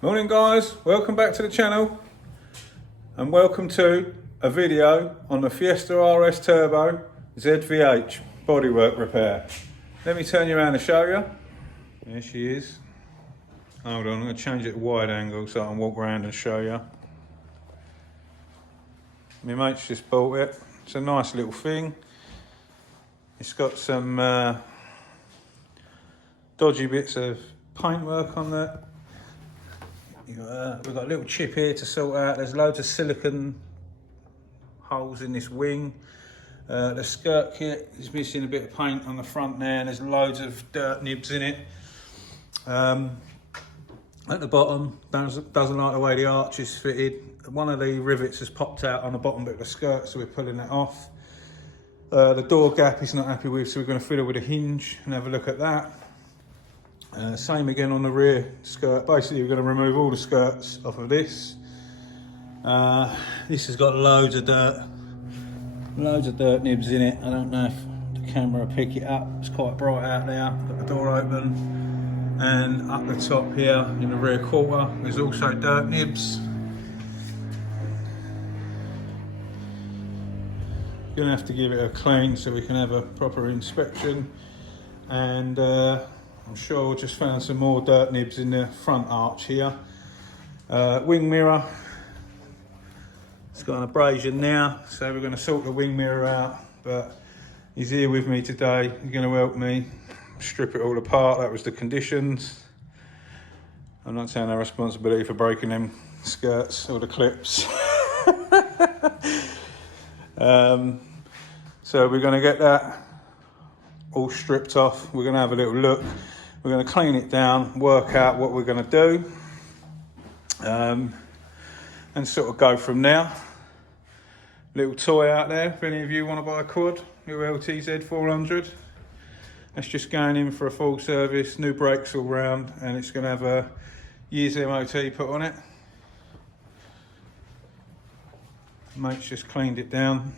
Morning guys, welcome back to the channel and welcome to a video on the Fiesta RS Turbo ZVH bodywork repair. Let me turn you around and show you. There she is. Hold on, I'm going to change it to wide angle so I can walk around and show you. My mate's just bought it. It's a nice little thing. It's got some dodgy bits of paintwork on there. We've got a little chip here to sort out. There's loads of silicone holes in this wing. The skirt kit is missing a bit of paint on the front there, and there's loads of dirt nibs in it. At the bottom, doesn't like the way the arch is fitted. One of the rivets has popped out on the bottom bit of the skirt, so we're pulling that off. The door gap he's not happy with, so we're going to fill it with a hinge and have a look at that. Same again on the rear skirt. Basically, we're going to remove all the skirts off of this. This has got loads of dirt nibs in it. I don't know if the camera will pick it up. It's quite bright out there. Got the door open, and up the top here in the rear quarter, there's also dirt nibs. Gonna have to give it a clean so we can have a proper inspection, and I'm sure we just found some more dirt nibs in the front arch here. Wing mirror, it's got an abrasion now, so we're going to sort the wing mirror out, but he's here with me today. He's going to help me strip it all apart. That was the conditions. I'm not taking no responsibility for breaking them skirts or the clips. So we're going to get that all stripped off. We're going to have a little look. We're going to clean it down, work out what we're going to do, and sort of go from there. Little toy out there, if any of you want to buy a quad, little LTZ 400. That's just going in for a full service, new brakes all round, and it's going to have a year's MOT put on it. Mate's just cleaned it down.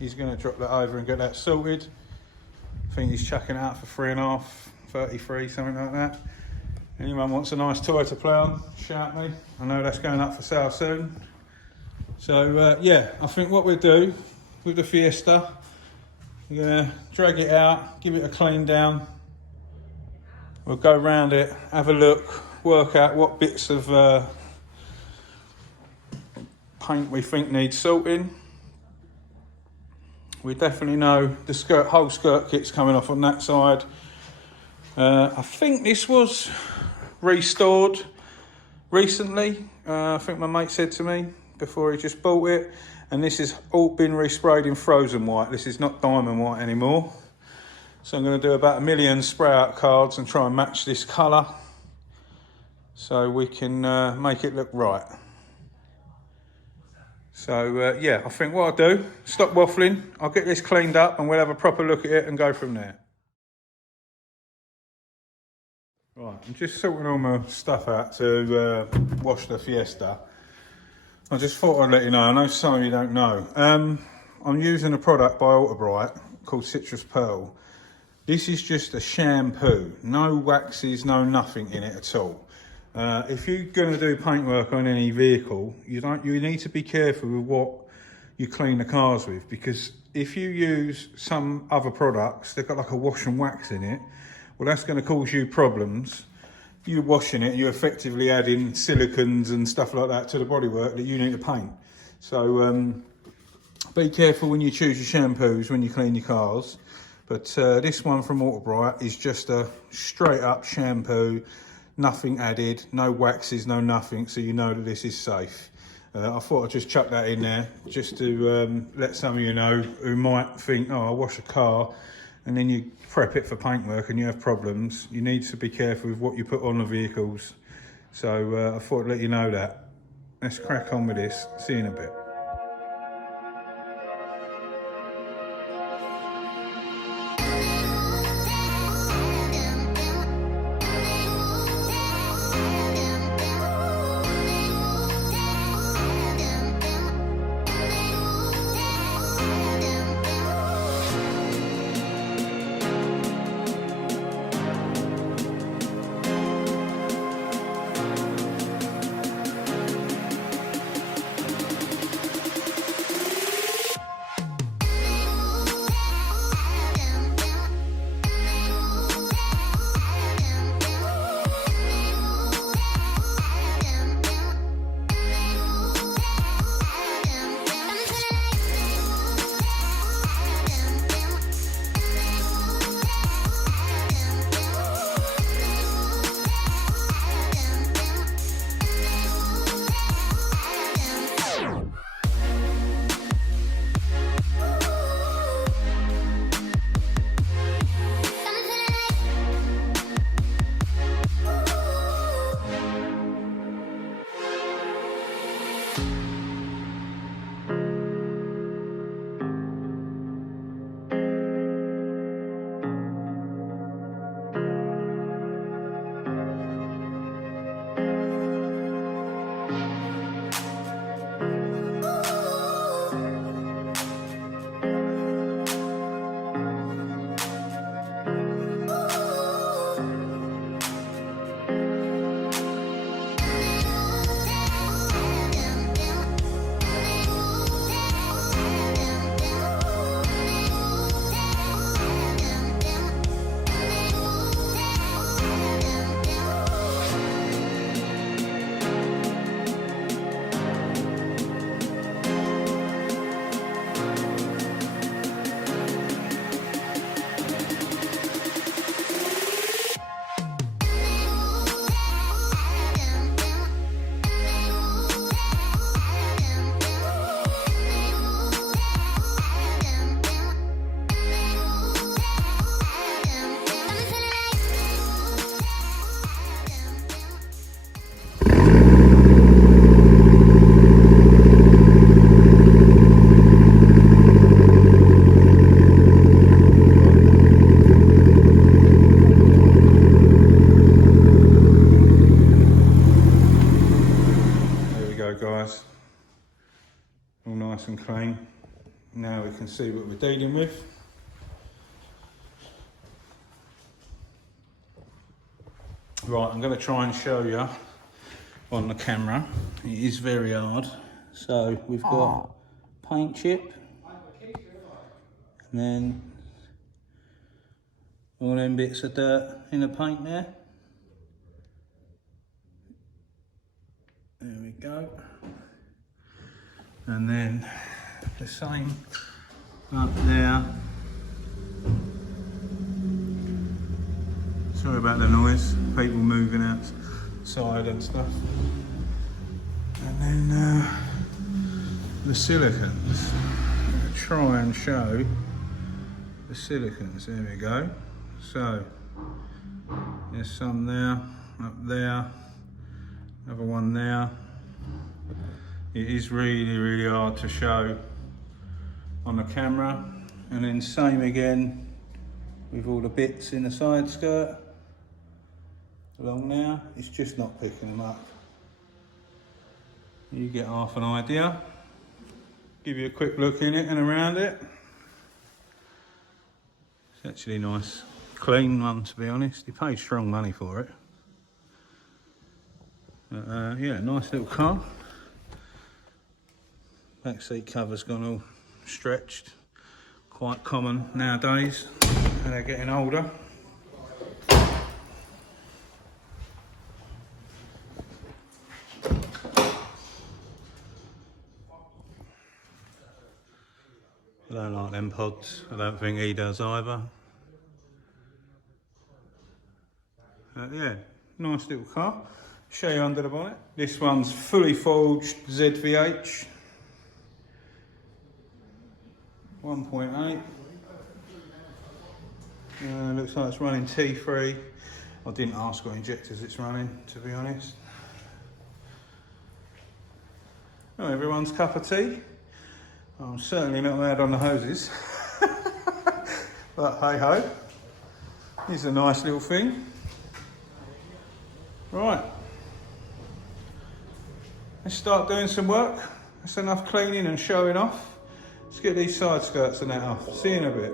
He's going to drop that over and get that sorted. I think he's chucking it out for 3.5, 33, something like that. Anyone wants a nice toy to play on, shout me. I know that's going up for sale soon. So yeah, I think what we'll do with the Fiesta, we're going to drag it out, give it a clean down. We'll go around it, have a look, work out what bits of paint we think needs sorting. We definitely know the whole skirt kit's coming off on that side. I think this was restored recently. I think my mate said to me before he just bought it. And this has all been resprayed in frozen white. This is not diamond white anymore. So I'm going to do about 1 million spray out cards and try and match this colour, so we can make it look right. So yeah, I think what I'll do, stop waffling, I'll get this cleaned up and we'll have a proper look at it and go from there. Right, I'm just sorting all my stuff out to wash the Fiesta. I just thought I'd let you know, I know some of you don't know. I'm using a product by Ultrabright called Citrus Pearl. This is just a shampoo, no waxes, no nothing in it at all. If you're going to do paintwork on any vehicle, you need to be careful with what you clean the cars with, because if you use some other products, they've got like a wash and wax in it, well, that's going to cause you problems. You're washing it, you're effectively adding silicons and stuff like that to the bodywork that you need to paint. So be careful when you choose your shampoos when you clean your cars. But this one from Ultrabright is just a straight up shampoo. Nothing added, no waxes, no nothing, so you know that this is safe. I thought I'd just chuck that in there just to let some of you know who might think, oh, I'll wash a car, and then you prep it for paintwork and you have problems. You need to be careful with what you put on the vehicles. So I thought I'd let you know that. Let's crack on with this, see you in a bit. clean. Now we can see what we're dealing with. Right, I'm going to try and show you on the camera. It is very hard. So we've got paint chip, and then all them bits of dirt in the paint there. There we go. And then the same up there. Sorry about the noise, people moving outside and stuff. And then the silicons. I'm going to try and show the silicons. There we go. So there's some there, up there, another one there. It is really, really hard to show on the camera. And then same again with all the bits in the side skirt along there. It's just not picking them up. You get half an idea. Give you a quick look in it and around it. It's actually nice, clean one, to be honest. You paid strong money for it. But, yeah, nice little car. Back seat cover's gone all stretched. Quite common nowadays, and they're getting older. I don't like them pods. I don't think he does either. Yeah, nice little car. Show you under the bonnet. This one's fully forged ZVH. 1.8. Looks like it's running T3. I didn't ask what injectors it's running, to be honest. Oh, everyone's cup of tea. I'm certainly not mad on the hoses. But hey ho, here's a nice little thing. Right, let's start doing some work. That's enough cleaning and showing off. Let's get these side skirts and that off. See you in a bit.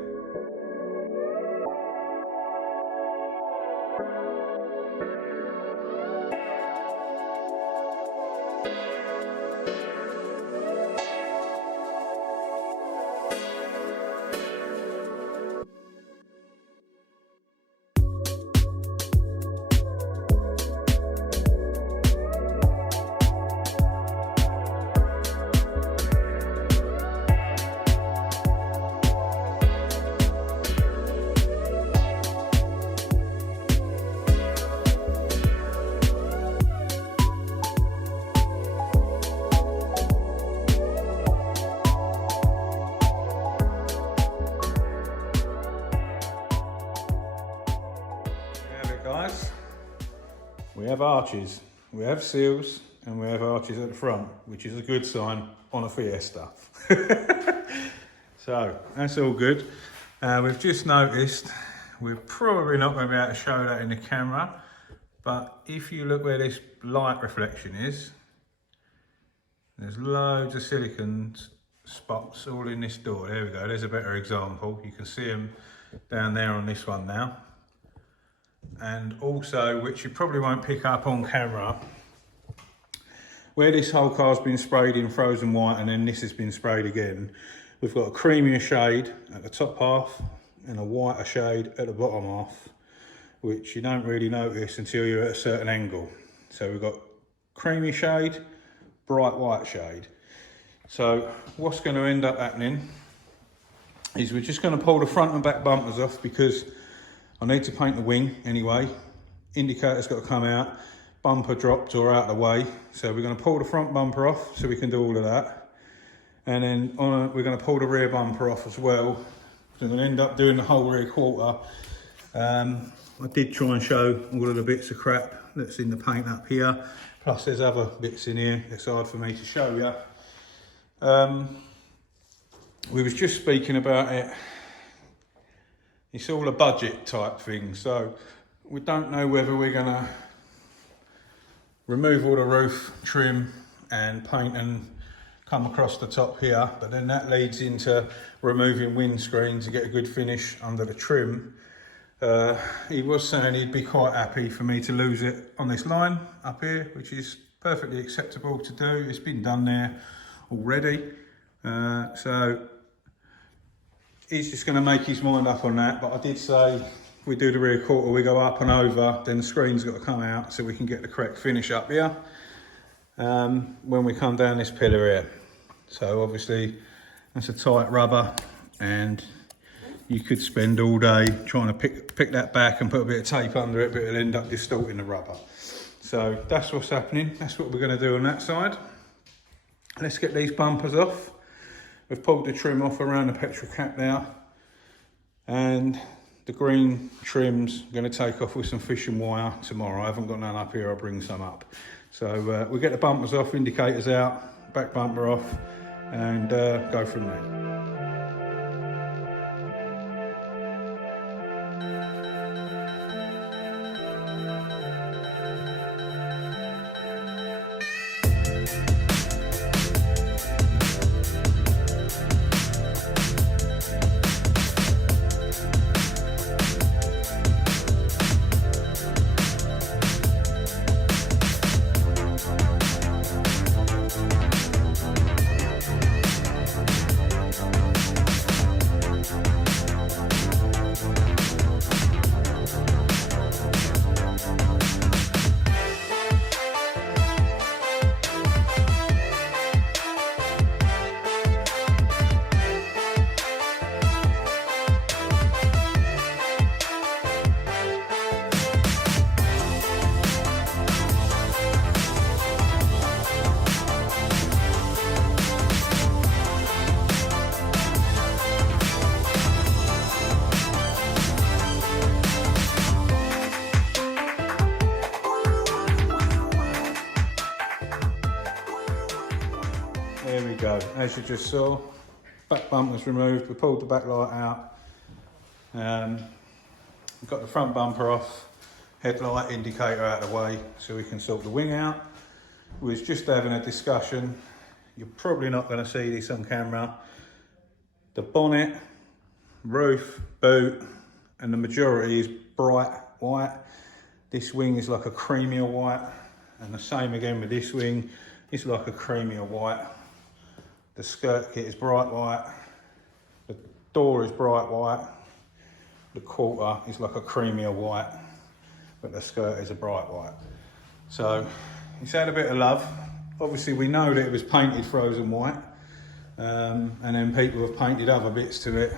Guys, we have arches, we have seals, and we have arches at the front, which is a good sign on a Fiesta. So that's all good. We've just noticed we're probably not going to be able to show that in the camera, but if you look where this light reflection is, there's loads of silicone spots all in this door. There we go, there's a better example. You can see them down there on this one now. And also, which you probably won't pick up on camera, where this whole car's been sprayed in frozen white and then this has been sprayed again, we've got a creamier shade at the top half and a whiter shade at the bottom half, which you don't really notice until you're at a certain angle. So we've got creamy shade, bright white shade. So what's going to end up happening is we're just going to pull the front and back bumpers off, because I need to paint the wing anyway. Indicator's got to come out, bumper dropped or out of the way. So we're going to pull the front bumper off so we can do all of that. And then we're going to pull the rear bumper off as well. So I'm going to end up doing the whole rear quarter. I did try and show all of the bits of crap that's in the paint up here. Plus there's other bits in here that's hard for me to show you. We was just speaking about it. It's all a budget type thing, so we don't know whether we're going to remove all the roof trim and paint and come across the top here, but then that leads into removing windscreen to get a good finish under the trim. He was saying he'd be quite happy for me to lose it on this line up here, which is perfectly acceptable to do. It's been done there already. So he's just going to make his mind up on that. But I did say if we do the rear quarter, we go up and over, then the screen's got to come out so we can get the correct finish up here when we come down this pillar here. So obviously that's a tight rubber, and you could spend all day trying to pick that back and put a bit of tape under it, but it'll end up distorting the rubber. So that's what's happening. That's what we're going to do on that side. Let's get these bumpers off. We've pulled the trim off around the petrol cap now, and the green trim's going to take off with some fishing wire tomorrow. I haven't got none up here, I'll bring some up. So we'll get the bumpers off, indicators out, back bumper off, and go from there. There we go, as you just saw, back bumper's removed, we pulled the back light out, we've got the front bumper off, headlight indicator out of the way so we can sort the wing out. We was just having a discussion, you're probably not going to see this on camera, the bonnet, roof, boot, and the majority is bright white. This wing is like a creamier white, and the same again with this wing, it's like a creamier white. The skirt kit is bright white, the door is bright white, the quarter is like a creamier white, but the skirt is a bright white. So it's had a bit of love. Obviously we know that it was painted frozen white, and then people have painted other bits to it.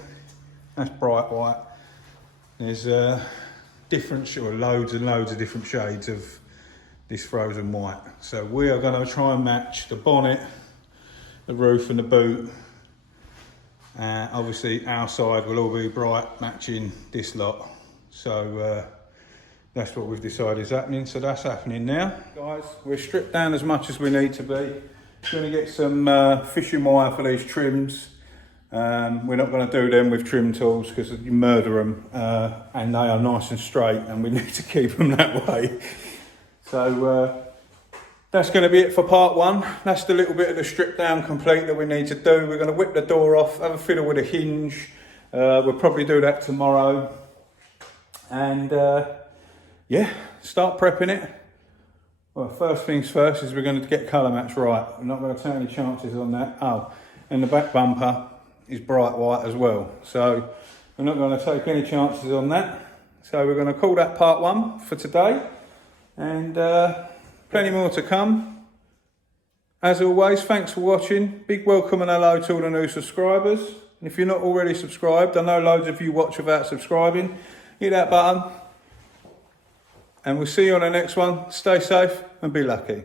That's bright white. There's loads and loads of different shades of this frozen white. So we are going to try and match the bonnet, the roof and the boot. Obviously our side will all be bright, matching this lot. So that's what we've decided is happening. So that's happening now. Guys, we're stripped down as much as we need to be. Going to get some fishing wire for these trims. We're not going to do them with trim tools because you murder them, and they are nice and straight, and we need to keep them that way. So that's going to be it for part one. That's the little bit of the strip down complete that we need to do. We're going to whip the door off, have a fiddle with a hinge. We'll probably do that tomorrow. And yeah, start prepping it. Well, first things first is we're going to get colour match right. We're not going to take any chances on that. Oh, and the back bumper is bright white as well. So we're not going to take any chances on that. So we're going to call that part one for today. And plenty more to come. As always, thanks for watching. Big welcome and hello to all the new subscribers. And if you're not already subscribed, I know loads of you watch without subscribing. Hit that button. And we'll see you on the next one. Stay safe and be lucky.